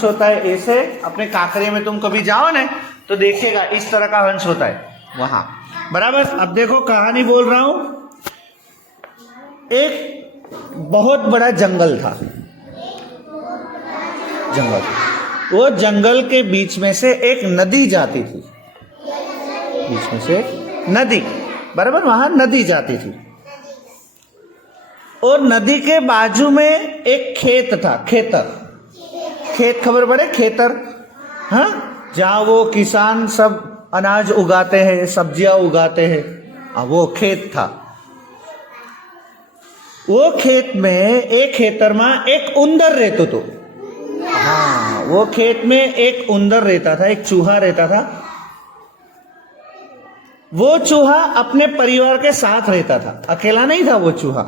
हंस होता है ऐसे। अपने काकरे में तुम कभी जाओ ना तो देखिएगा इस तरह का हंस होता है वहां, बराबर। अब देखो कहानी बोल रहा हूं। एक बहुत बड़ा जंगल था, जंगल, वो जंगल के बीच में से एक नदी जाती थी, बीच में से एक नदी, बराबर, वहां नदी जाती थी। और नदी के बाजू में एक खेत था, खेतर, खेत खबर पड़े, खेतर, हाँ, जहां वो किसान सब अनाज उगाते हैं, सब्जियां उगाते हैं, वो खेत था। वो खेत में एक खेतर में एक उंदर रहतो तो, हाँ, वो खेत में एक उंदर रहता था, एक चूहा रहता था। वो चूहा अपने परिवार के साथ रहता था, अकेला नहीं था वो चूहा,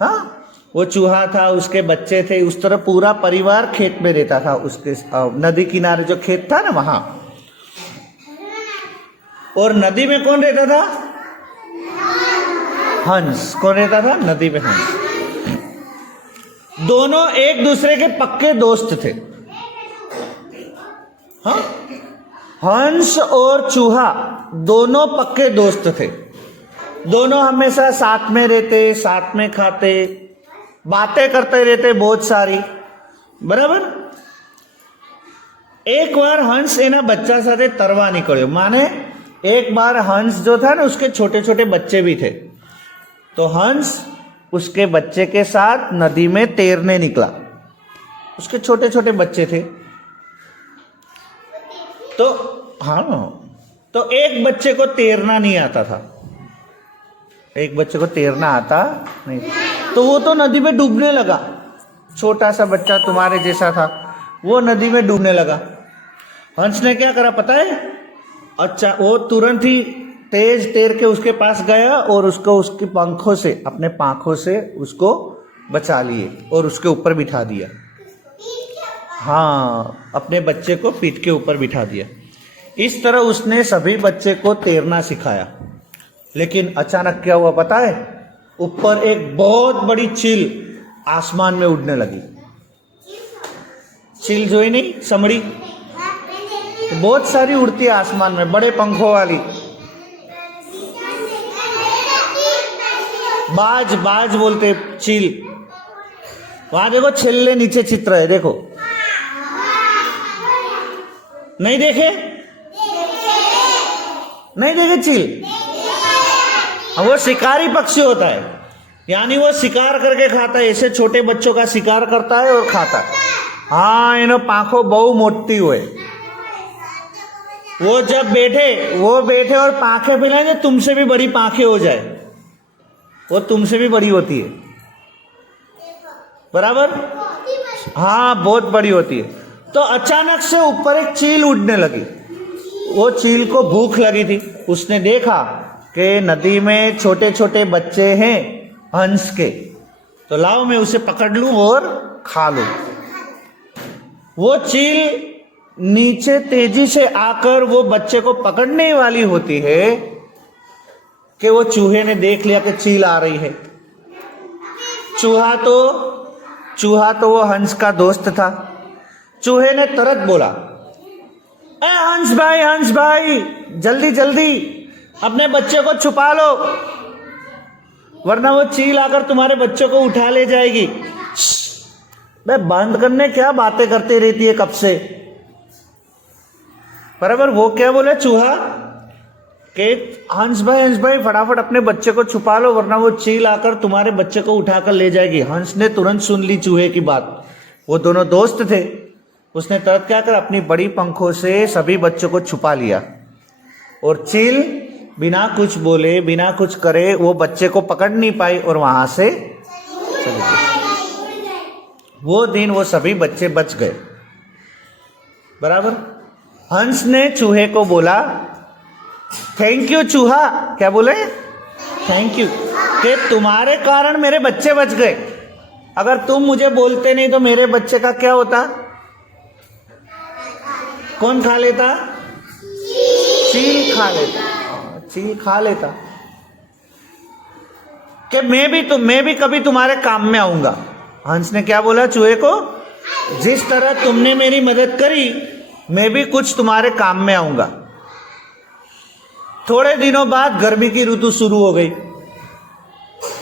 हाँ, वो चूहा था, उसके बच्चे थे, उस तरह पूरा परिवार खेत में रहता था, उसके नदी किनारे जो खेत था ना वहां। और नदी में कौन रहता था? हंस। कौन रहता था नदी में? हंस। दोनों एक दूसरे के पक्के दोस्त थे, हाँ, हंस और चूहा दोनों पक्के दोस्त थे। दोनों हमेशा साथ में रहते, साथ में खाते, बातें करते रहते बहुत सारी, बराबर। एक बार हंस एना बच्चा साथे तरवा निकळ्यो, माने एक बार हंस जो था ना उसके छोटे छोटे बच्चे भी थे, तो हंस उसके बच्चे के साथ नदी में तैरने निकला। उसके छोटे छोटे बच्चे थे, तो हाँ, तो एक बच्चे को तैरना नहीं आता था, एक बच्चे को तैरना आता नहीं, तो वो तो नदी में डूबने लगा। छोटा सा बच्चा तुम्हारे जैसा था, वो नदी में डूबने लगा। हंस ने क्या करा पता है? अच्छा, वो तुरंत ही तेज तैर के उसके पास गया और उसको उसके पंखों से, अपने पांखों से उसको बचा लिए और उसके ऊपर बिठा दिया। हाँ, अपने बच्चे को पीठ के ऊपर बिठा दिया। इस तरह उसने सभी बच्चे को तैरना सिखाया। लेकिन अचानक क्या हुआ पता है? ऊपर एक बहुत बड़ी चील आसमान में उड़ने लगी। चील जो ही नहीं, समड़ी, बहुत सारी उड़ती है आसमान में, बड़े पंखों वाली। बाज, बाज बोलते चील। वहां देखो छेल्ले नीचे चित्र है, देखो, नहीं देखे? नहीं देखे चील? वो शिकारी पक्षी होता है, यानी वो शिकार करके खाता है, ऐसे छोटे बच्चों का शिकार करता है और खाता है। हाँ, इन्हों पांखों बहु मोटी हुए। वो जब बैठे और पांखें फैलाएंगे, तुमसे भी बड़ी पांखें हो जाए, वो तुमसे भी बड़ी होती है, बराबर, हाँ, बहुत बड़ी होती है। तो अचानक से ऊपर एक चील उड़ने लगी। वो चील को भूख लगी थी, उसने देखा कि नदी में छोटे छोटे बच्चे हैं हंस के, तो लाओ मैं उसे पकड़ लूं और खा लूं। वो चील नीचे तेजी से आकर वो बच्चे को पकड़ने वाली होती है कि वो चूहे ने देख लिया कि चील आ रही है। चूहा तो वो हंस का दोस्त था। चूहे ने तुरंत बोला, ए हंस भाई, जल्दी जल्दी अपने बच्चे को छुपा लो, वरना वो चील आकर तुम्हारे बच्चे को उठा ले जाएगी। बे बंद करने, क्या बातें करती रहती है कब से, बराबर। वो क्या बोले चूहा कि हंस भाई फटाफट अपने बच्चे को छुपा लो, वरना वो चील आकर तुम्हारे बच्चे को उठाकर ले जाएगी। हंस ने तुरंत सुन ली चूहे की बात, वो दोनों दोस्त थे। उसने तुरंत क्या कर, अपनी बड़ी पंखों से सभी बच्चों को छुपा लिया, और चील बिना कुछ बोले, बिना कुछ करे, वो बच्चे को पकड़ नहीं पाई और वहां से चली गई। वो दिन वो सभी बच्चे बच गए, बराबर। हंस ने चूहे को बोला, थैंक यू चूहा, क्या बोले? थैंक यू, कि तुम्हारे कारण मेरे बच्चे बच गए। अगर तुम मुझे बोलते नहीं तो मेरे बच्चे का क्या होता? कौन खा लेता? चील खा लेता, चील खा लेता। कि मैं भी कभी तुम्हारे काम में आऊंगा। हंस ने क्या बोला चूहे को? जिस तरह तुमने मेरी मदद करी, मैं भी कुछ तुम्हारे काम में आऊंगा। थोड़े दिनों बाद गर्मी की ऋतु शुरू हो गई।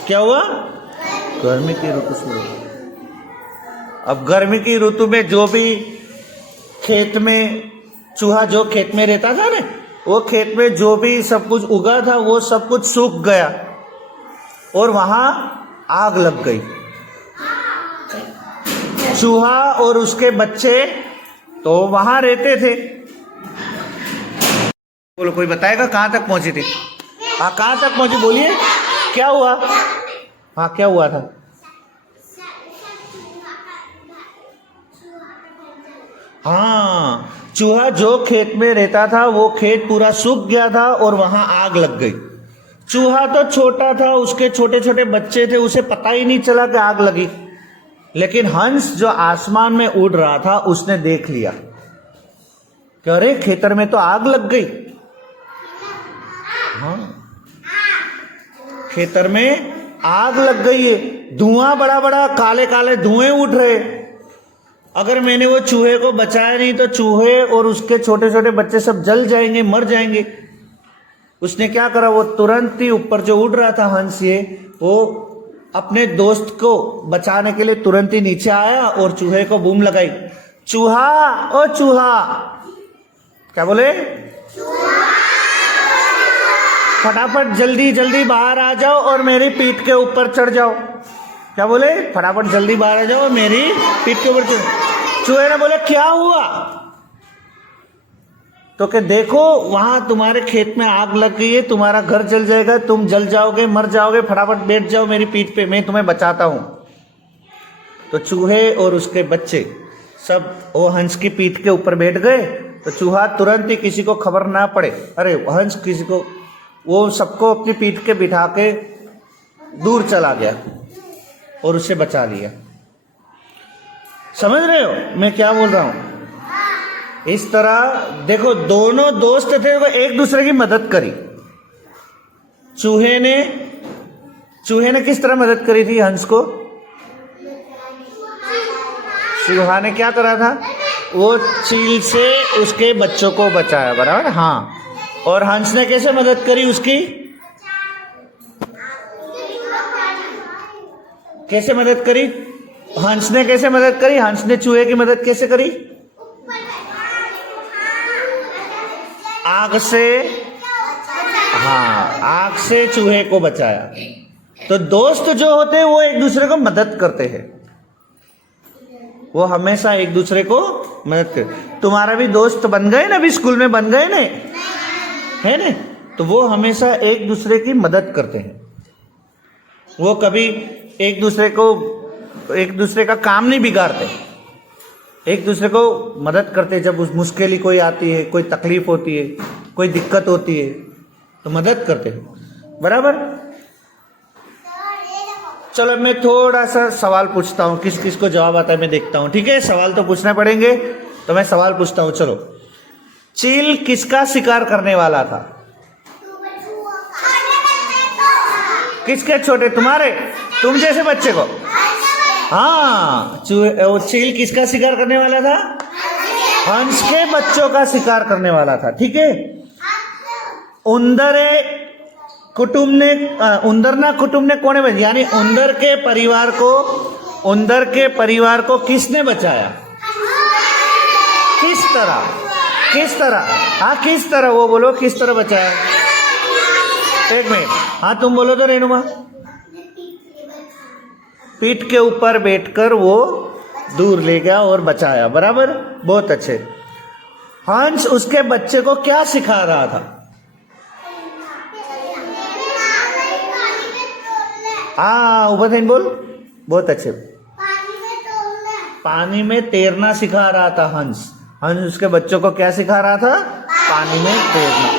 क्या हुआ? गर्मी की ऋतु शुरू हो गई। अब गर्मी की ऋतु में जो भी खेत में चूहा जो खेत में रहता था ना, वो खेत में जो भी सब कुछ उगा था वो सब कुछ सूख गया और वहां आग लग गई। चूहा और उसके बच्चे तो वहां रहते थे। बोलो, कोई बताएगा कहां तक पहुंची थी? हाँ, कहां तक पहुंची? बोलिए, क्या हुआ? हाँ, क्या हुआ था? हाँ, चूहा जो खेत में रहता था वो खेत पूरा सूख गया था और वहां आग लग गई। चूहा तो छोटा था, उसके छोटे छोटे बच्चे थे, उसे पता ही नहीं चला कि आग लगी। लेकिन हंस जो आसमान में उड़ रहा था उसने देख लिया कि अरे खेतर में तो आग लग गई। हाँ, खेतर में आग लग गई है, धुआं बड़ा बड़ा काले काले धुएं उठ रहे। अगर मैंने वो चूहे को बचाया नहीं तो चूहे और उसके छोटे छोटे बच्चे सब जल जाएंगे, मर जाएंगे। उसने क्या करा, वो तुरंत ही ऊपर जो उड़ रहा था हंस, ये वो अपने दोस्त को बचाने के लिए तुरंत ही नीचे आया और चूहे को बूम लगाई, चूहा ओ चूहा। क्या बोले? फटाफट जल्दी जल्दी बाहर आ जाओ और मेरी पीठ के ऊपर चढ़ जाओ। क्या बोले? फटाफट जल्दी बाहर आ जाओ और मेरी पीठ के ऊपर चढ़। चूहे ने बोले क्या हुआ? तो कि देखो वहां तुम्हारे खेत में आग लग गई है, तुम्हारा घर जल जाएगा, तुम जल जाओगे, मर जाओगे, फटाफट बैठ जाओ मेरी पीठ पे, मैं तुम्हें बचाता हूं। तो चूहे और उसके बच्चे सब वो हंस की पीठ के ऊपर बैठ गए। तो चूहा तुरंत ही, किसी को खबर ना पड़े, अरे हंस किसी को, वो सबको अपनी पीठ के बिठा के दूर चला गया और उसे बचा लिया। समझ रहे हो मैं क्या बोल रहा हूं? इस तरह देखो, दोनों दोस्त थे वो एक दूसरे की मदद करी। चूहे ने किस तरह मदद करी थी हंस को? चूहा ने क्या करा था? वो चील से उसके बच्चों को बचाया, बराबर? हाँ। और हंस ने कैसे मदद करी उसकी? कैसे मदद करी? हंस ने कैसे मदद करी? हंस ने चूहे की मदद कैसे करी? आग से, हाँ, आग से चूहे को बचाया। तो दोस्त जो होते हैं वो एक दूसरे को मदद करते हैं, वो हमेशा एक दूसरे को मदद करते। तुम्हारा भी दोस्त बन गए ना, अभी स्कूल में बन गए ना, है ना? तो वो हमेशा एक दूसरे की मदद करते हैं। वो कभी एक दूसरे का काम नहीं बिगाड़ते, एक दूसरे को मदद करते। जब उस मुश्किल कोई आती है, कोई तकलीफ होती है, कोई दिक्कत होती है तो मदद करते हैं, बराबर? चलो मैं थोड़ा सा सवाल पूछता हूं, किस किस को जवाब आता है मैं देखता हूं, ठीक है? सवाल तो पूछने पड़ेंगे, तो मैं सवाल पूछता हूं। चलो, चील किसका शिकार करने वाला था? किसके छोटे? तुम्हारे, तुम जैसे बच्चे को? हाँ, वो चील किसका शिकार करने वाला था? हंस के बच्चों का शिकार करने वाला था, ठीक है? उंदर ना कुटुंब ने कौन बचाया? यानी उंदर के परिवार को किसने बचाया? किस तरह? हाँ, किस तरह? वो बोलो, किस तरह बचाया? एक मिनट, हाँ तुम बोलो तो रेणुमा। पीठ के ऊपर बैठकर वो दूर ले गया और बचाया, बराबर? बहुत अच्छे। हंस उसके बच्चे को क्या सिखा रहा था? हाँ, उबैन बोल, बहुत अच्छे। पानी में तैरना सिखा रहा था हंस उसके बच्चों को क्या सिखा रहा था? पानी में तैरना।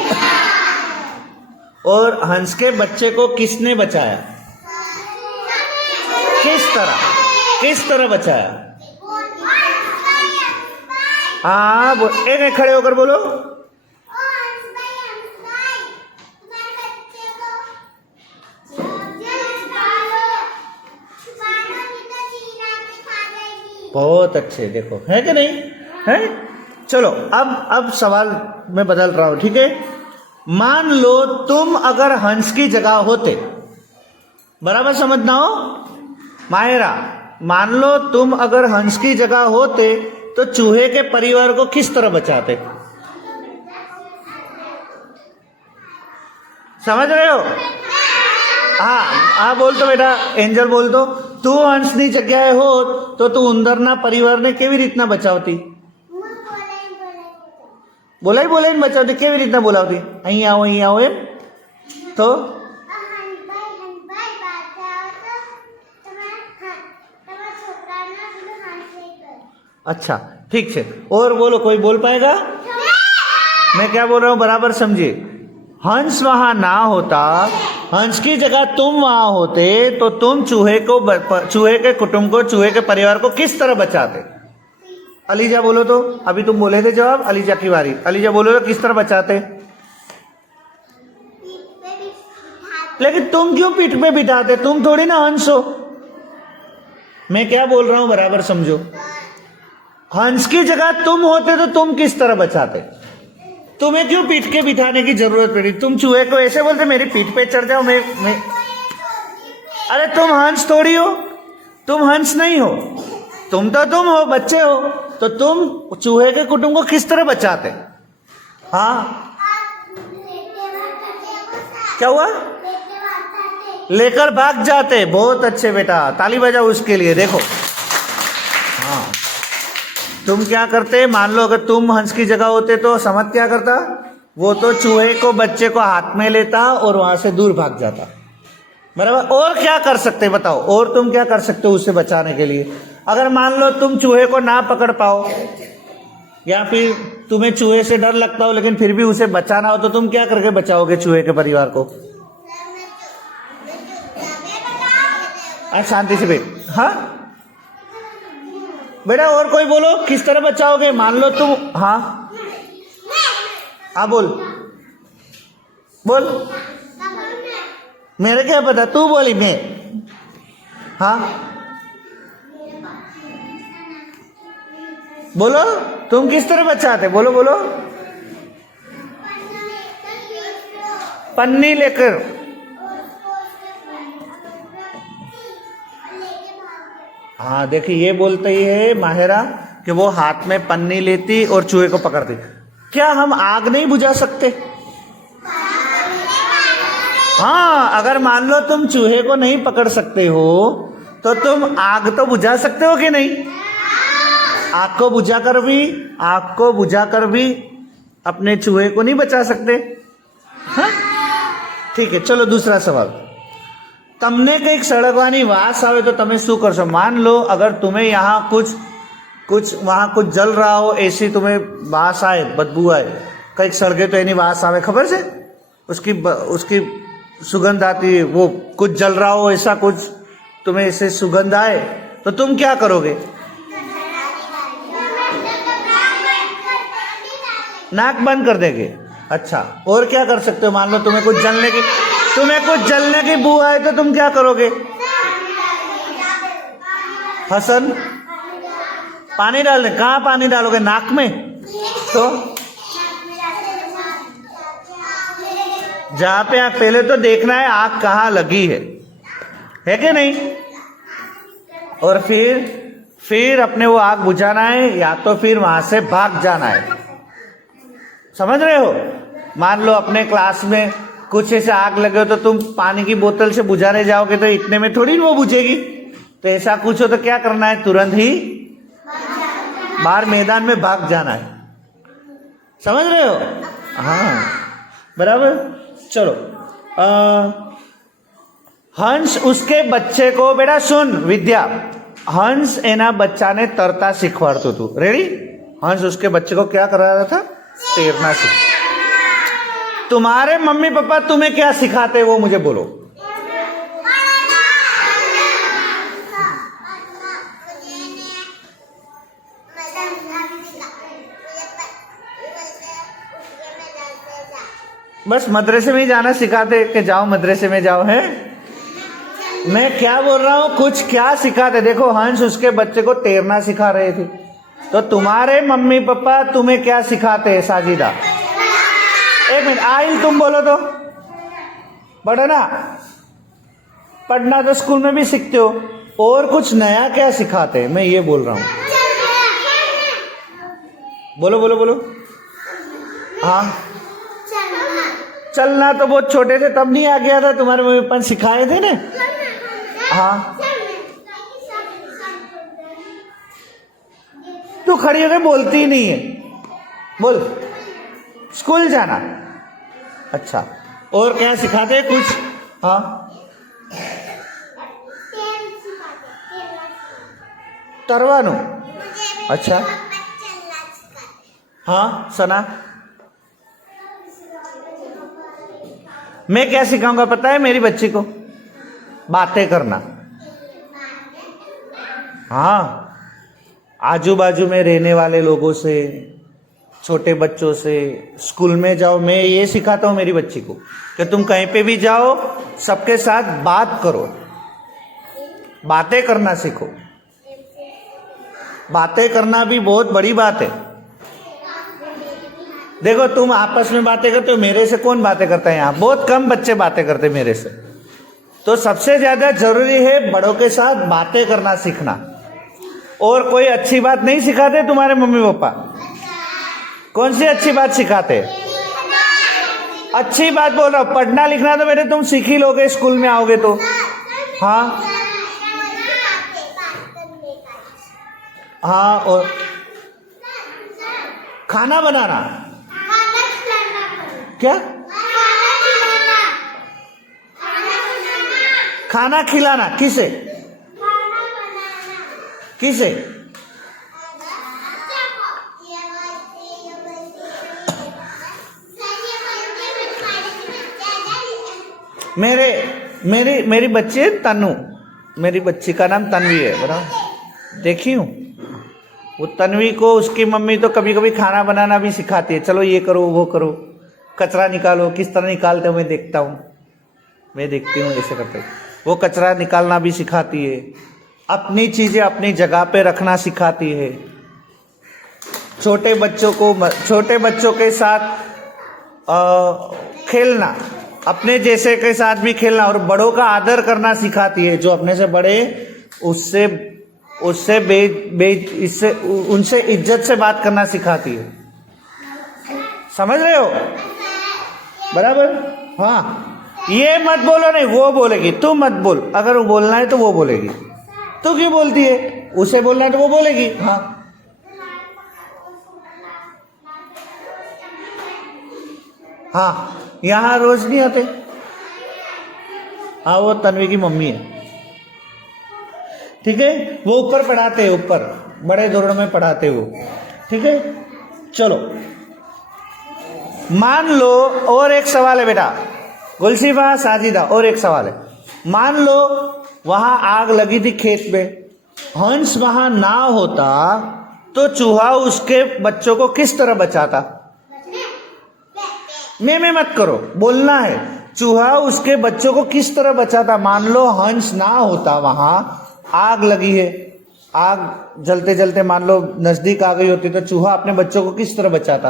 और हंस के बच्चे को किसने बचाया? किस तरह बचाया? हाँ, एक खड़े होकर बोलो। बहुत अच्छे, देखो है कि नहीं है। चलो अब सवाल मैं बदल रहा हूं, ठीक है। मान लो तुम अगर हंस की जगह होते, बराबर समझना हो माहिरा, मान लो तुम अगर हंस की जगह होते तो चूहे के परिवार को किस तरह बचाते? समझ रहे हो? हाँ हाँ बोल तो बेटा, एंजल बोल दो। तू हंसनी जगह हो तो तू उंदરના પરિવારને કેવી રીતના બચાવતી? બોલાઈ બચાવતી, કેવી રીતના બોલાવતી? અહીં આવો એમ તો अच्छा ठीक है। और बोलो, कोई बोल पाएगा? मैं क्या बोल रहा हूं बराबर समझिए। हंस वहां ना होता, हंस की जगह तुम वहां होते तो तुम चूहे के कुटुंब को, चूहे के परिवार को किस तरह बचाते? अलीजा बोलो तो, अभी तुम बोले थे जवाब, अलीजा की बारी। अलीजा बोलो तो किस तरह बचाते? लेकिन तुम क्यों पीठ पे बिठाते? तुम थोड़ी ना हंस हो। मैं क्या बोल रहा हूं बराबर समझो। हंस की जगह तुम होते तो तुम किस तरह बचाते? तुम्हें क्यों पीठ के बिठाने की जरूरत पड़ी? तुम चूहे को ऐसे बोलते मेरी पीठ पे चढ़ जाओ, मैं अरे तुम हंस थोड़ी हो, तुम हंस नहीं हो, तुम हो, बच्चे हो, तो तुम चूहे के कुटुंब को किस तरह बचाते? हाँ क्या हुआ? लेकर भाग जाते। बहुत अच्छे बेटा, ताली बजाओ उसके लिए। देखो हाँ, तुम क्या करते? मान लो अगर तुम हंस की जगह होते तो समझ क्या करता? वो तो चूहे को, बच्चे को हाथ में लेता और वहां से दूर भाग जाता, बराबर। और क्या कर सकते बताओ? और तुम क्या कर सकते हो उससे बचाने के लिए? अगर मान लो तुम चूहे को ना पकड़ पाओ, या फिर तुम्हें चूहे से डर लगता हो लेकिन फिर भी उसे बचाना हो, तो तुम क्या करके बचाओगे चूहे के परिवार को? शांति से बैठ। हाँ बेटा, और कोई बोलो, किस तरह बचाओगे? मान लो तुम, हाँ बोल मेरे क्या पता, तू बोली मैं। हाँ बोलो, तुम किस तरह बचाते? बोलो। पन्नी लेकर। हाँ देखिए, ये बोलते ही है माहिरा कि वो हाथ में पन्नी लेती और चूहे को पकड़ती। क्या हम आग नहीं बुझा सकते? हाँ, अगर मान लो तुम चूहे को नहीं पकड़ सकते हो तो तुम आग तो बुझा सकते हो कि नहीं? आग को बुझाकर भी अपने चूहे को नहीं बचा सकते? हाँ ठीक है, चलो दूसरा सवाल। તમને કંઈક સળગવાની વાસ આવે તો તમે શું કરશો? मान लो अगर तुम्हें यहाँ कुछ वहाँ कुछ जल रहा हो, ऐसी तुम्हें वास आए, बदबू आए, કંઈક સળગે तो એની वास आवे, खबर છે? उसकी सुगंध आती है, वो कुछ जल रहा हो, ऐसा कुछ तुम्हें ऐसे सुगंध आए तो तुम क्या करोगे? नाक बंद कर देंगे। अच्छा, और क्या कर सकते हो? मान लो तुम्हें कुछ जलने की बू आए तो तुम क्या करोगे? हसन, पानी डालने। कहाँ पानी डालोगे? नाक में? तो जहां पे आग, पहले तो देखना है आग कहाँ लगी है कि नहीं? और फिर अपने वो आग बुझाना है, या तो फिर वहां से भाग जाना है। समझ रहे हो? मान लो अपने क्लास में कुछ ऐसे आग लगे हो तो तुम पानी की बोतल से बुझाने जाओगे तो इतने में थोड़ी वो बुझेगी। तो ऐसा कुछ हो तो क्या करना है? तुरंत ही बाहर मैदान में भाग जाना है। समझ रहे हो? हाँ बराबर। चलो, हंस उसके बच्चे को, बेटा सुन विद्या, हंस एना बच्चा ने तरता शिखवाड़तो तू। रेडी? हंस उसके बच्चे को क्या करा रहा था? तैरना सीख। तुम्हारे मम्मी पापा तुम्हें क्या सिखाते वो मुझे बोलो। बस मदरसे में ही जाना सिखाते कि जाओ मदरसे में जाओ, है? मैं क्या बोल रहा हूँ, कुछ क्या सिखाते। देखो हंस उसके बच्चे को तैरना सिखा रहे थे, तो तुम्हारे मम्मी पापा तुम्हें क्या सिखाते हैं साजिदा? एक मिनट, आइल तुम बोलो तो। पढ़ो ना, पढ़ना तो स्कूल में भी सीखते हो, और कुछ नया क्या सिखाते हैं, मैं ये बोल रहा हूँ। बोलो बोलो बोलो। हाँ, चलना तो बहुत छोटे थे तब नहीं आ गया था, तुम्हारे मम्मी पापा सिखाए थे ना। हाँ, तू खड़ी होकर बोलती ही नहीं है, बोल। स्कूल जाना, अच्छा। और क्या सिखाते हैं कुछ? हाँ, तरवानो, अच्छा। हाँ सना, मैं क्या सिखाऊंगा पता है मेरी बच्ची को? बातें करना। हाँ, आजू बाजू में रहने वाले लोगों से, छोटे बच्चों से, स्कूल में जाओ, मैं ये सिखाता हूँ मेरी बच्ची को कि तुम कहीं पे भी जाओ सबके साथ बात करो, बातें करना सीखो। बातें करना भी बहुत बड़ी बात है। देखो तुम आपस में बातें करते हो, मेरे से कौन बातें करता है? यहाँ बहुत कम बच्चे बातें करते मेरे से। तो सबसे ज्यादा जरूरी है बड़ों के साथ बातें करना सीखना। और कोई अच्छी बात नहीं सिखाते तुम्हारे मम्मी पापा? कौन सी अच्छी बात सिखाते? अच्छी बात बोल रहा हूं, पढ़ना लिखना तो बेटे तुम सीख ही लोगे स्कूल में आओगे तो। हाँ हाँ, और खाना बनाना, क्या? खाना खिलाना, किसे? किसे? मेरी बच्ची है तनु, मेरी बच्ची का नाम तन्वी है, बराबर। देखी हूँ वो तन्वी को उसकी मम्मी तो कभी कभी खाना बनाना भी सिखाती है। चलो ये करो वो करो, कचरा निकालो, किस तरह निकालते हो मैं देखता हूँ, मैं देखती हूँ ऐसे करते। वो कचरा निकालना भी सिखाती है, अपनी चीजें अपनी जगह पे रखना सिखाती है। छोटे बच्चों के साथ खेलना, अपने जैसे के साथ भी खेलना, और बड़ों का आदर करना सिखाती है। जो अपने से बड़े उनसे इज्जत से बात करना सिखाती है। समझ रहे हो? बराबर। हाँ, ये मत बोलो, नहीं वो बोलेगी, तू मत बोल। अगर वो बोलना है तो वो बोलेगी, तू क्यों बोलती है? उसे बोलना है तो वो बोलेगी। हाँ हाँ, यहाँ रोज नहीं आते। हाँ, वो तन्वी की मम्मी है, ठीक है। वो ऊपर पढ़ाते हैं, ऊपर बड़े धोरण में पढ़ाते वो, ठीक है। चलो मान लो, और एक सवाल है बेटा, गुलशिफा साजिदा, और एक सवाल है। मान लो वहां आग लगी थी खेत में, हंस वहां ना होता तो चूहा उसके बच्चों को किस तरह बचाता? मैं मत करो, बोलना है। चूहा उसके बच्चों को किस तरह बचाता? मान लो हंस ना होता, वहां आग लगी है, आग जलते जलते मान लो नजदीक आ गई होती, तो चूहा अपने बच्चों को किस तरह बचाता?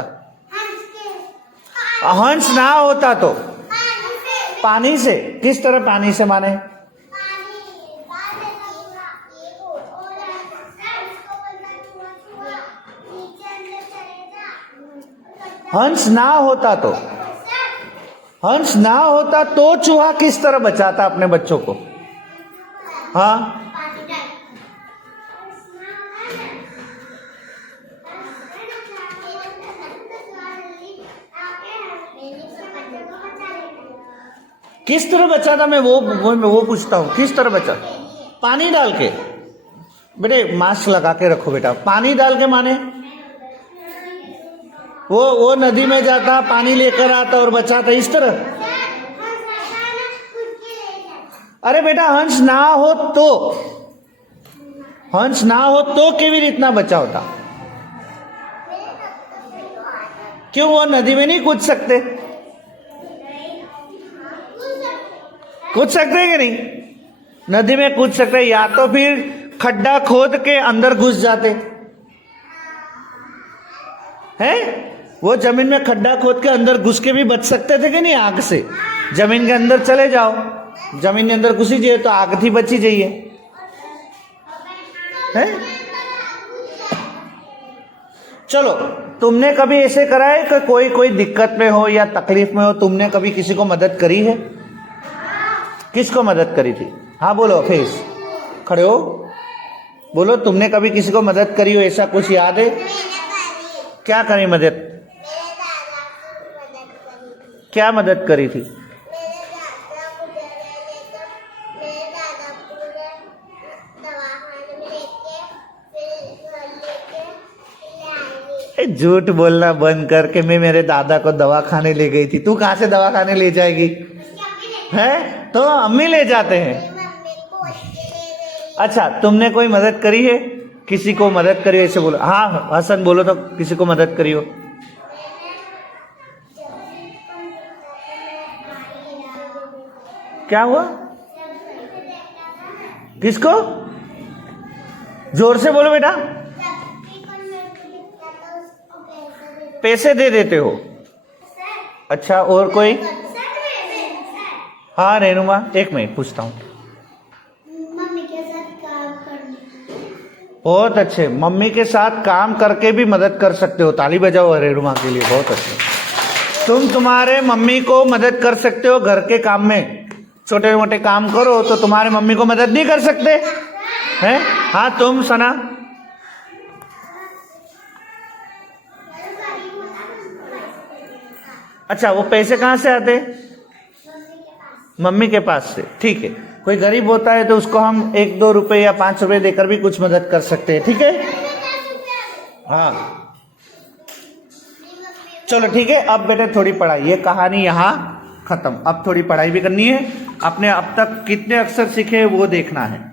हंस ना होता तो पानी से। किस तरह पानी से? माने हंस ना होता तो चूहा किस तरह बचाता अपने बच्चों को? हाँ, किस तरह बचाता? मैं वो पूछता हूँ, किस तरह बचा? पानी डाल के। बेटे मास्क लगा के रखो बेटा। पानी डाल के माने वो नदी में जाता, पानी लेकर आता और बचाता, इस तरह? अरे बेटा हंस ना हो तो केवी રીતના बचावता? क्यों, वो नदी में नहीं कूद सकते? कूद सकते कि नहीं? नदी में कूद सकते, या तो फिर खड्डा खोद के अंदर घुस जाते हैं। वो जमीन में खड्डा खोद के अंदर घुस के भी बच सकते थे कि नहीं आग से। जमीन के अंदर चले जाओ, जमीन के अंदर घुसी जाइए तो आग थी बची जाइए, है? चलो, तुमने कभी ऐसे करा है कि कोई दिक्कत में हो या तकलीफ में हो, तुमने कभी किसी को मदद करी है? किसको मदद करी थी? हाँ बोलो, फेस खड़े हो, बोलो तुमने कभी किसी को मदद करी हो, ऐसा कुछ याद है? क्या करी मदद? क्या मदद करी थी? झूठ बोलना बंद करके मैं मेरे दादा को दवाखाने ले गई थी। तू कहाँ से दवाखाने ले जाएगी? है तो अम्मी ले जाते हैं। अच्छा, तुमने कोई मदद करी है? किसी को मदद करी ऐसे बोलो। हाँ हसन बोलो तो, किसी को मदद करी हो? क्या हुआ? किसको? जोर से बोलो बेटा। पैसे दे देते हो? अच्छा, और कोई? हाँ रेनुमा, एक मिनट पूछता हूँ। मम्मी के साथ काम करने। बहुत अच्छे, मम्मी के साथ काम करके भी मदद कर सकते हो। ताली बजाओ रेनुमा के लिए, बहुत अच्छे। तुम तुम्हारे मम्मी को मदद कर सकते हो घर के काम में, छोटे मोटे काम करो तो तुम्हारे मम्मी को मदद नहीं कर सकते हैं? हाँ तुम सना? अच्छा, वो पैसे कहाँ से आते? मम्मी के पास से, ठीक है। कोई गरीब होता है तो उसको हम 1-2 रुपए या 5 रुपए देकर भी कुछ मदद कर सकते हैं, ठीक है? हाँ चलो ठीक है। अब बेटे थोड़ी पढ़ाई, ये कहानी यहाँ खत्म। अब थोड़ी पढ़ाई भी करनी है। आपने अब तक कितने अक्षर सीखे वो देखना है।